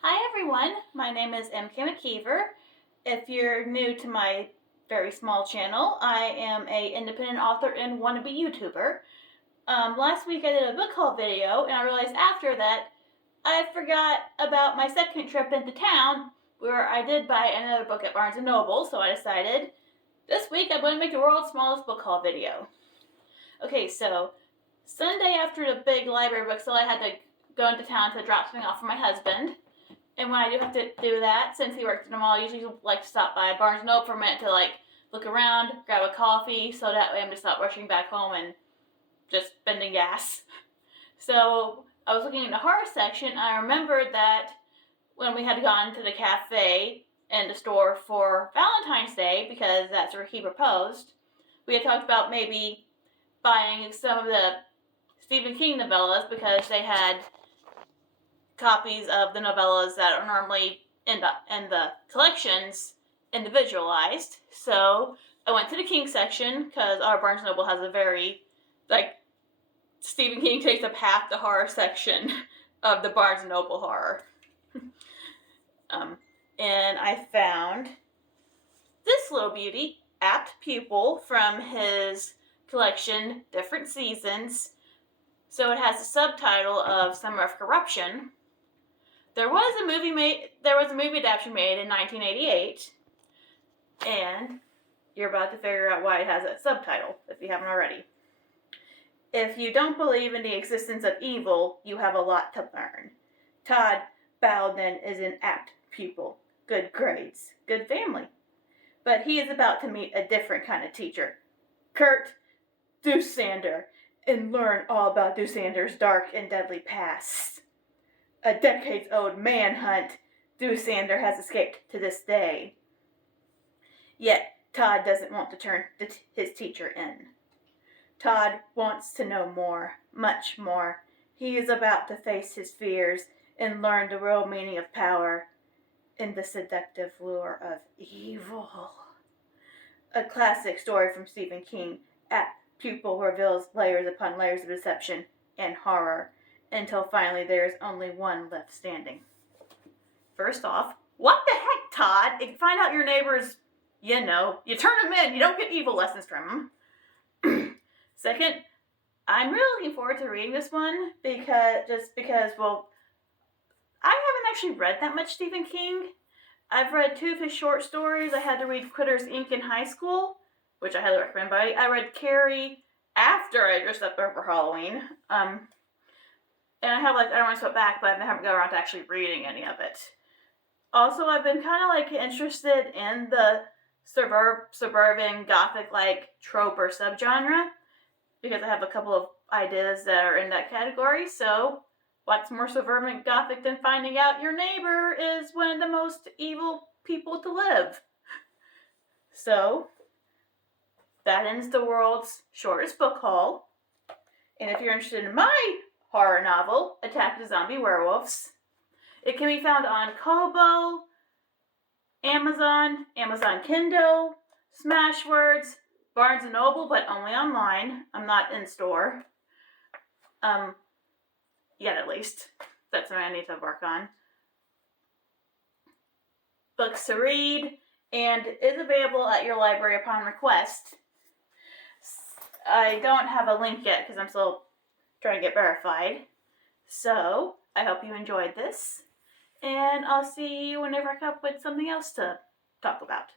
Hi everyone, my name is MK McKeever. If you're new to my very small channel, I am an independent author and wannabe YouTuber. Last week I did a book haul video and I realized after that I forgot about my second trip into town where I did buy another book at Barnes & Noble, so I decided this week I'm going to make the world's smallest book haul video. Okay, so Sunday after the big library book sale I had to go into town to drop something off for my husband. And when I do have to do that, since he works in the mall, I usually like to stop by Barnes & Noble for a minute to look around, grab a coffee, so that way I'm just not rushing back home and just spending gas. So I was looking in the horror section. I remembered that when we had gone to the cafe and the store for Valentine's Day, because that's where he proposed, we had talked about maybe buying some of the Stephen King novellas because they had copies of the novellas that are normally in the collections individualized. So I went to the King section because our Barnes & Noble has a very, Stephen King takes up half the horror section of the Barnes & Noble horror. And I found this little beauty, Apt Pupil, from his collection Different Seasons. So it has a subtitle of Summer of Corruption. There was a movie adaptation made in 1988, and you're about to figure out why it has that subtitle, if you haven't already. If you don't believe in the existence of evil, you have a lot to learn. Todd Bowden is an apt pupil, good grades, good family. But he is about to meet a different kind of teacher, Kurt Deusander, and learn all about Deusander's dark and deadly past. A decades-old manhunt, Deusander has escaped to this day. Yet, Todd doesn't want to turn his teacher in. Todd wants to know more, much more. He is about to face his fears and learn the real meaning of power and the seductive lure of evil. A classic story from Stephen King, Apt Pupil reveals layers upon layers of deception and horror, until finally there is only one left standing. First off, what the heck, Todd? If you find out your neighbors, you turn them in. You don't get evil lessons from them. Second, I'm really looking forward to reading this one because I haven't actually read that much Stephen King. I've read 2 of his short stories. I had to read Critters Inc. in high school, which I highly recommend. But I read Carrie after I dressed up for Halloween. And I have I don't want to step back, but I haven't got around to actually reading any of it. Also, I've been kind of interested in the suburban gothic trope or subgenre because I have a couple of ideas that are in that category. So, what's more suburban gothic than finding out your neighbor is one of the most evil people to live? So, that ends the world's shortest book haul. And if you're interested in my horror novel, Attack the Zombie Werewolves, it can be found on Kobo, Amazon Kindle, Smashwords, Barnes & Noble, but only online. I'm not in store. Yet at least. That's what I need to work on. Books to read, and is available at your library upon request. I don't have a link yet because I'm still trying to get verified. So, I hope you enjoyed this. And I'll see you whenever I come up with something else to talk about.